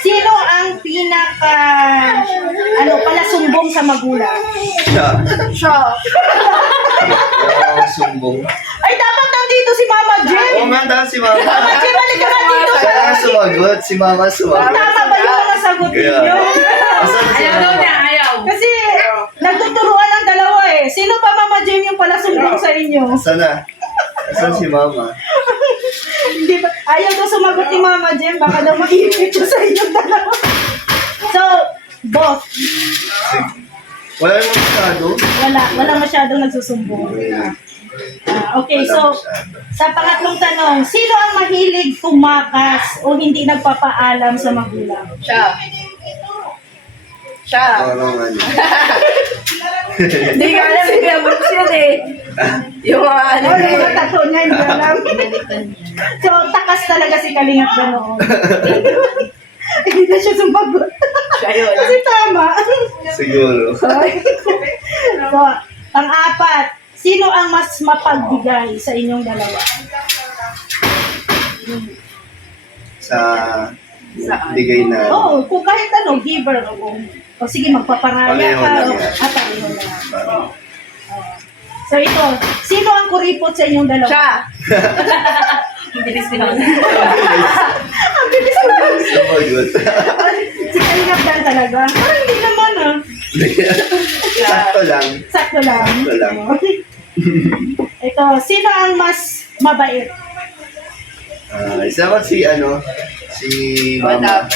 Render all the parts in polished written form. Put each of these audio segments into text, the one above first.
Sino ang pinaka, palasumbong sa magulang? Siya. Siya. Yung sumbong. Ay, dapat nandito si Mama Jen. Oo nga daw si Mama. Mama Jen, balik ka nga dito. Siya nga sumagot. Si Mama sumagot. Tama ba yung mga sagot Kaya. ninyo? Asan na si Mama? ayaw. Kasi, nagtuturuan ng dalawa eh. Sino pa Mama Jen yung palasumbong sa inyo? Asan na? Asan si Mama? Hindi ba? Ayaw daw sumagot ni Mama Jen. Baka daw mag-iipit siya sa inyong dalawa. So, boss. Wala yung masyado. Wala masyadong nagsusumbong. Okay, so, sa pangatlong tanong, sino ang mahilig tumakas o hindi nagpapaalam sa magulang? Siya. Siya. Parang ano. Hindi ka alam, hindi abot siya eh. Yung mga ano. Oh, yung tatlo na, hindi alam. So, takas talaga si Kalingap ganoon. Hindi na siya sumagot. Siya yun. Kasi tama. Siguro. So, pang-apat, sino ang mas mapagbigay sa inyong dalawa? Sa bigay na. Oo, kung kahit ano, giver o sige, magpaparaya Pareho ka. lang O, yan. pareho lang. Parang. So ito, sino ang kuripot sa inyong dalawa? Siya. Ang bilis din ako. Ang bilis mo lang. Sumagot. Si Kalingap Dan talaga. Parang hindi naman ah. Sakto lang. Sakto lang. Sakto lang. Ito, sino ang mas mabait? Isa ko si Mama.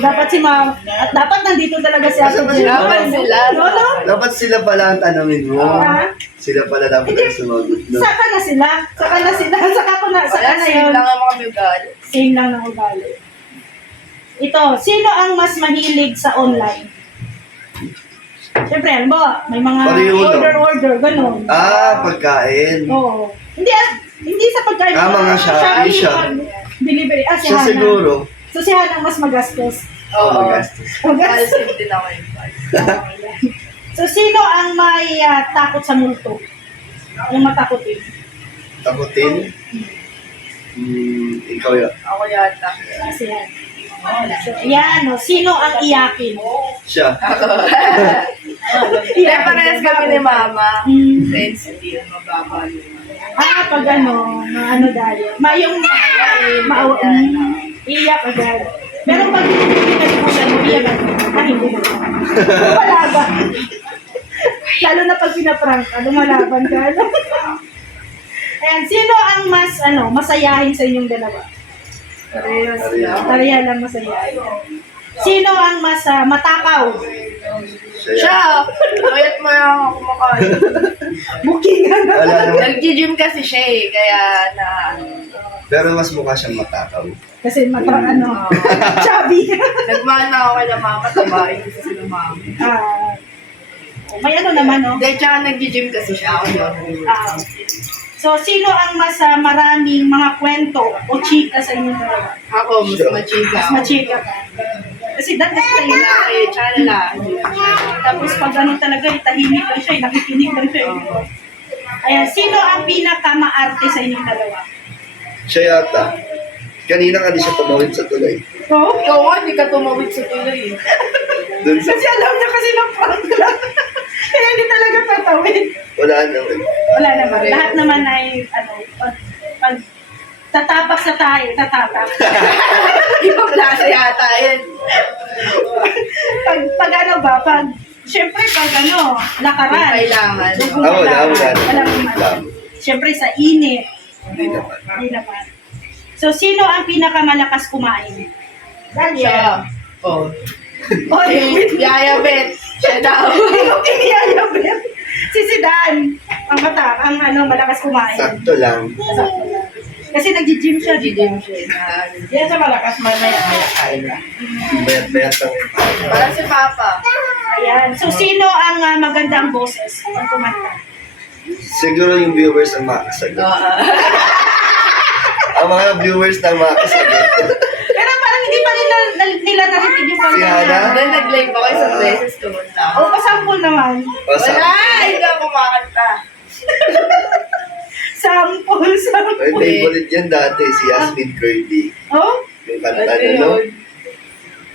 Dapat si Ma'am. At dapat nandito talaga si Ate Jill. Dapat sila. No, no? Dapat sila pala ang tanongin mo. Ah. Sila pala dapat ang sumagot. No? Saka na sila. Saka Wala, na same yun. lang ang mga ugali. Same lang ng ugali. Ito, sino ang mas mahilig sa online? Siyempre, alam mo, may mga Pareho lang. order, ganun. Pagkain. Oo. Hindi sa pagkain. Mga Shopee siya. Delivery. Si Siya Hana. siguro. So, si Hana ang mas magastos. Oo. Magastos. Magastos. Alisin din ako yung So, sino ang may takot sa multo? Yung matakotin? Takutin. Ikaw yun. Ako yata. Si Hana. So, ayan, no. Sino ang iyakin? Siya. Kaya parehas kami ni Mama. Hmm. Sensitive, mababa. Pag ano dahil. Iyak agad. Pero pag pinalimutan mo, iyak agad. Hindi na. Lumalaban. Lalo na pag pinaprank ka, lumalaban ka. Ayan, sino ang mas, masayahin sa inyong dalawa? Parehas lang. Pareha lang masayahin. Sino ang mas matakaw? Siya! Kayat mo yung kumakain. Bookingan na. Wala naman. Nag-gym kasi siya eh, kaya na... Pero mas mukha siyang matakaw. Kasi chubby. Nagmahal na ako kay Mama, tabain kasi sila Mama. May naman, no? Dahil tsaka nag-gym kasi siya, ako yun. So, sino ang mas maraming mga kwento o chika sa inyong dalawa? Ako, mas machika. Mas machika ka. Kasi dati sila yun. Lalaki, tsaka lalaki. Tapos pag talaga, tahimik lang siya, nakikinig lang siya. Ayan, sino ang pinakamaarte sa inyong dalawa? Siya yata. Kanina ka di siya tumawid sa tulay. Oh? Ikaw nga, hindi ka tumawid sa tuloy. Doon sa... Kasi alam niya kasi ng prank lang. Kaya hindi talaga tatawid. Wala naman. Wala naman. Lahat naman ay, pag tatapak sa tayo, tatapak. Ibang lasa yata yun. Siyempre pag lakaran. Kailangan. Wala. Siyempre sa init. Hindi naman. Hindi naman. So, sino ang pinakamalakas kumain? Siya. Oh. Oy, Yaya Bet. Siya daw. yung kiniyayabit. Si Dan. Ang malakas kumain. Sakto lang. Kasi nag-gym siya. Gym siya na. Yan sa malakas man may kain na. Bayat-bayat lang yung paa. Parang si Papa. Ayan. So, sino ang magandang boses pag kumanta? Siguro yung viewers ang makasagot. Ang mga viewers na makasagot. Pero parang hindi pa nila narinig yung Si Hana? kanta. Then nag-live ako isang beses kumanta. O, pasampol naman. Wala! Hindi ako kumakanta. Sample. May favorite yan dati, si Yasmin Curly. Oh? Yung kanta Ano na, no? yun?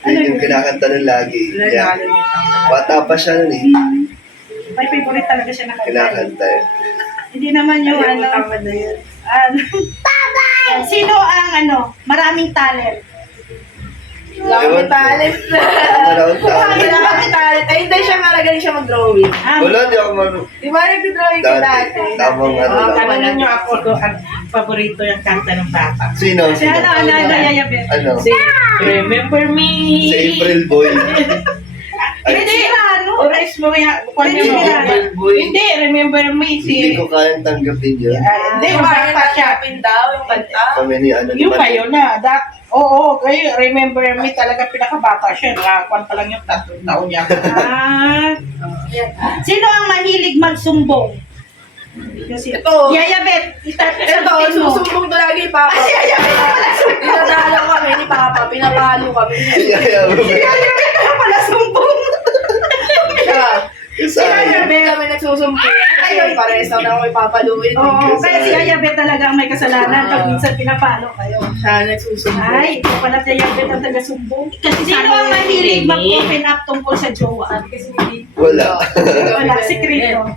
Ano Yun yung kinakanta nun lagi. Yeah. Bata pa siya nun eh. May favorite talaga siya na kanta. Kinakanta eh. Hindi naman yung ano. na yun. Sino ang maraming talent? Laki talent. Maraming talent. Laki talent. Ay, hindi siya maragaling siya mag-drawing. Wala, di ako marunong. Di ba nag-drawing ka dati? Tamang ano lang. Tanongin niyo ako kung ang paborito yung kanta ng bata. Sino? Si Sino? Yayabet. Ano? Si Remember Me. Si April Boy. Hindi, Oras mo yan. Kung Hindi, mo April Boy. Hindi, Remember Me. Hindi Si... ko kayang tanggapin yun. Hindi, Di ba bata siya. nag-tapin daw yung kanta? Kami ni ano Yung naman. kayo na. Oo, kayo. Remember Me talaga pinakabata siya. Nakakuan pa lang yung 3 taon niya. Sino ang mahilig magsumbong? Ito. Yayabet. Ito, susumbong to lagi, Papa. Dinadala kami ni Papa, pinapalo kami. Yayabet na pala sumbong. Siya. Isa Kami nagsusumbong. Ayun, pares na ako ipapaluin. Oo, kaya si Yayabet talaga ang may kasalanan pag minsan pinapalo kayo. Siya nagsusumbong. Ay, ito pala si Yayabet ang taga-sumbong. Sino ang mahilig mag-open up tungkol sa jowa? Wala. Wala, sikreto.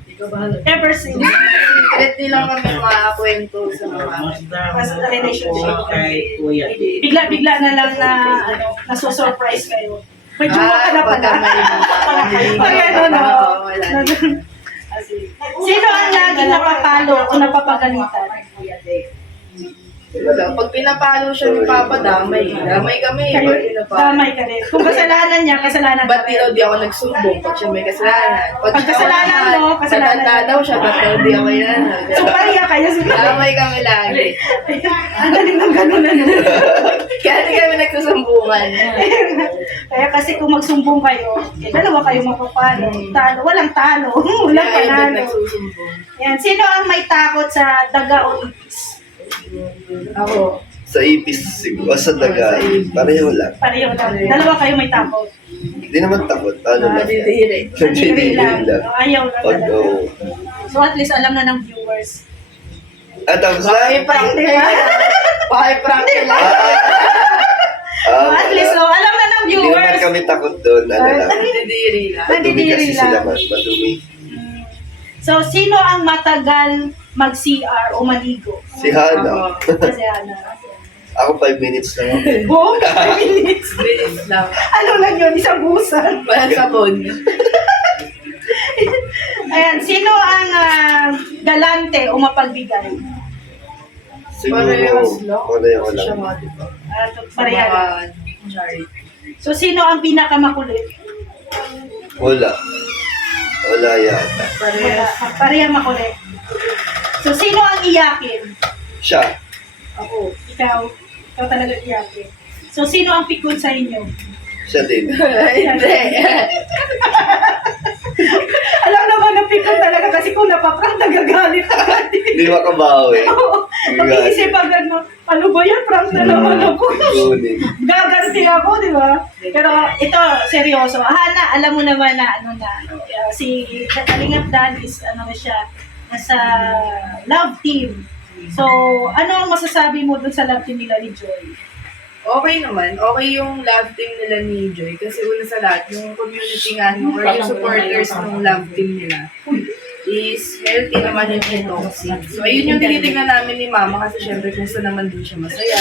Ever since. Secret nilang kami mga kwento sa mga. As a relationship. Kay Kuya. Bigla-bigla na lang na nasusurprise kayo. May jowa ka na pala. Sino ang laging napapalo o napapagalitan? Wala. Pag pinapalo siya ni Papa, damay. Damay kami. Kayo, Pag pinapalo. damay ka rin. Kung kasalanan niya, kasalanan Ba't ka di daw rin. di ako nagsumbong pag siya may kasalanan? Pag kasalanan mo, kasalanan Matanda niya. daw siya, ba't daw di ako yan? So, pareha kayo. Damay kami lagi. Ang galing ng gano'n Kaya di kami nagsusumbungan. Kaya kasi kung magsumbong kayo, dalawa kayo mapapalo. Talo. Walang talo. Walang Kaya ba't panalo. nagsusumbong? Yan. Sino ang may takot sa daga o ipis? Ako. Sa ipis siguro. Sa daga. Pareho lang. Pareho lang. Dalawa kayo may takot. Hindi naman takot. Ano lang. Didiri. Hindi lang. lang. Ayaw lang Pag talaga. oh. So at least alam na ng viewers. Tapos Bakit na. prank nila? Bakit prank nila? So at least alam na ng Hindi naman viewers. kami takot doon. Ano lang. Didiri lang. Madumi Nandidiri kasi sila. lang. Madumi. So sino ang matagal mag-CR o maligo? Si Hana. Kasi ano. Ako 5 minutes lang ako. Buong 5 minutes. Bilis lang. Ano lang yun? Isang busan. Walang sabon. Ayan, sino ang galante o mapagbigay? Siguro. Parehas lang. Pareho Kasi siya lang. nga, diba? Pareha lang. Sorry. So sino ang pinakamakulit? Wala. Wala yata. Parehas. Pareha makulit. So sino ang iyakin? Siya. Ako. Ikaw. Ikaw talaga iyakin. So sino ang pikon sa inyo? Siya din. Hindi. Alam naman ang pikon talaga kasi kung napaprank, nagagalit agad. Hindi makabawi. Pag-iisip agad mo, ano ba yan? Prank na naman ako. Ngunit. Gaganti ako, di ba? Pero ito, seryoso. Hana, alam mo naman na, si Kalingap Dan is, nasa love team. So, ano ang masasabi mo dun sa love team nila ni Joy? Okay naman. Okay yung love team nila ni Joy. Kasi una sa lahat, yung community nga, or yung supporters ng love team nila is healthy naman yung toxic. So, ayun yung tinitingnan namin ni Mama kasi syempre kung saan naman din siya masaya.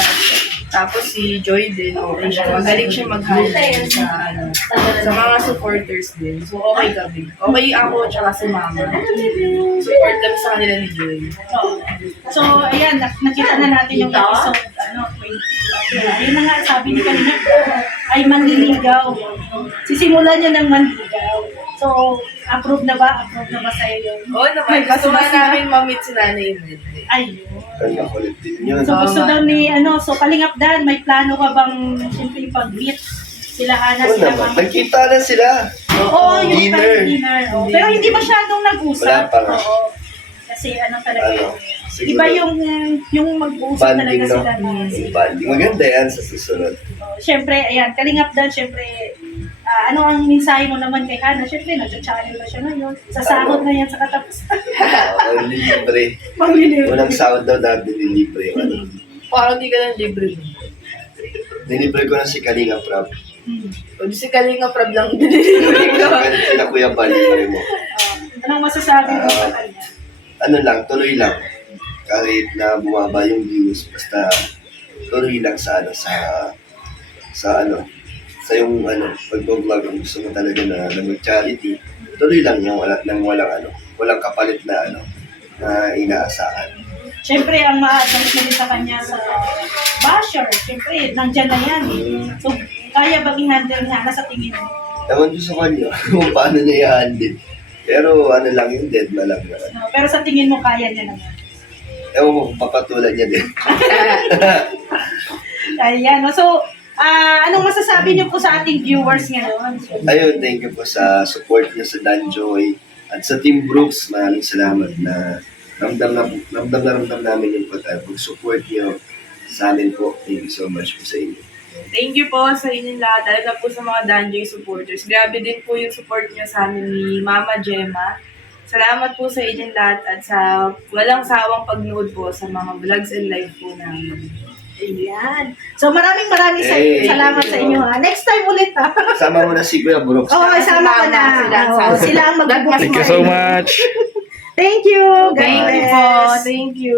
Tapos si Joy din, okay siya. Magaling siya mag-handle sa mga supporters din. So, okay kami. Okay ako tsaka si Mama. Support kami sa kanila ni Joy. So, ayan, nakita na natin yung episode, 20. Ayun na nga, sabi ni Kalingap, ay manliligaw. Sisimulan niya ng manliligaw. So, approve na ba? Approve na ba sa'yo yun? Oo naman. Gusto nga namin ma-meet si Nanay Imelda. Ayun. Ang makulit din yun. So, gusto daw ni, so Kalingap Dan, may plano ka bang, siyempre, pag-meet sila Hana, Oo sila naman. Mama? Nagkita na sila. Oo, yung Dinner. dinner. Oo. Pero hindi masyadong nag-usap. Wala pa nga. Oo. Kasi talaga Ano, yun. siguro- Iba yung mag-usap Banding, talaga no? sila. Banding. Maganda yan sa susunod. Siyempre, ayan, Kalingap Dan, siyempre, ano ang mensahe mo naman kay Hana? Siyempre, nag-channel na siya ngayon. Sasahod na yan sa katapusan. Ang libre. Magliliw. Walang sahod daw dati nilibre. Ano. Parang di ka ng libre. Nilibre ko na si Kalinga Prab. O, si Kalinga Prab lang dinilinig ko. Sila Kuya Bal, pare mo. Anong masasabi mo sa kanya? Ano lang, tuloy lang. Kahit na bumaba yung views, basta tuloy lang sa ano, sa yung pag-vlog, kung gusto mo talaga na mag-charity, tuloy lang yung walang kapalit na na inaasahan. Siyempre, ang ma-advance na rin sa kanya sa basher, siyempre, nandyan na yan. So, kaya bang i-handle niya? Nasa tingin mo? Ewan ko sa kanya kung paano niya i-handle. Pero ano lang yung dead na lang naman. No, pero sa tingin mo, kaya niya naman. Ewan mo kung papatulan niya din. Ayan. No? So, anong masasabi niyo po sa ating viewers ngayon? Ayun, thank you po sa support niyo sa Danjoy at sa Team Brooks. Maraming salamat na ramdam namin yung pag-support niyo sa amin po. Thank you so much po sa inyo. Thank you po sa inyong lahat, lalo na po sa mga Danjoy supporters. Grabe din po yung support niyo sa amin ni Mama Gemma. Salamat po sa inyong lahat at sa walang sawang pagnood po sa mga vlogs and live po namin. Ayan. So, maraming Hey. salamat sa inyo. Ha? Next time ulit, ha? Sama mo na si Kuya Brooks. Oo, isama ko na. Sila ang mag-book. Thank you so much. Thank you. God Thank you bless. po. Thank you.